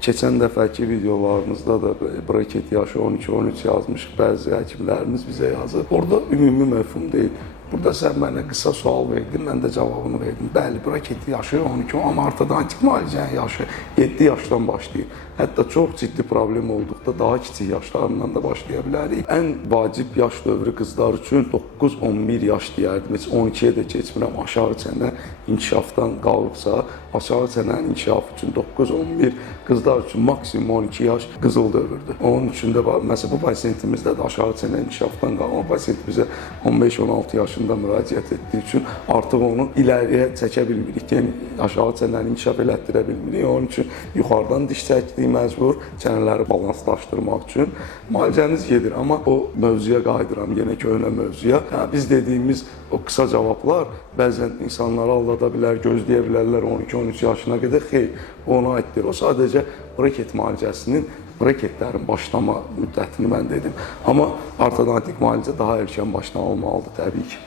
Keçən dəfəki videolarımızda da braket yaşı 12-13 yazmışıq, bəzi həkimlərimiz bizə yazır. Orada ümumi məfhum deyil. Burada sən mənə qısa sual verdin, mən də cavabını verdim. Bəli, braket yaşı 12, amma ortodontik müalicənin yaşı 7 yaşdan başlayır. Hətta çox ciddi problem olduqda daha kiçik yaşlarından da başlaya bilərik. Ən vacib yaş dövrü qızlar üçün 9-11 yaş deyərdim. Heç 12-yə də keçmirəm. Aşağı çənə inkişafdan qalıbsa, aşağı çənənin inkişafı üçün 9-11, qızlar üçün maksimum 12 yaş qızıl dövrdür. Onun üçün də məsələn bu pasiyentimizdə də aşağı çənə inkişafdan qalan pasiyent bizə 15-16 yaşında müraciət etdiyi üçün artıq onu ileriyə çəkə bilmirik. Yəni aşağı çənəni inkişaf elətdirə bilmirik. Onun üçün yuxarıdan diş çəkdik məcbur çənələri balanslaşdırmaq üçün müalicəniz gedir. Amma o mövzuya qayıdıram, yenə köhnə mövzuya. Yəni, biz dediyimiz o qısa cavablar bəzən insanları aldada bilər, gözləyə bilərlər 12-13 yaşına qədər. Xeyr, ona aiddir. O sadəcə braket müalicəsinin braketlərin başlama müddətini mən dedim. Amma ortodontik müalicə daha erkən başlanılmalıdır təbii ki.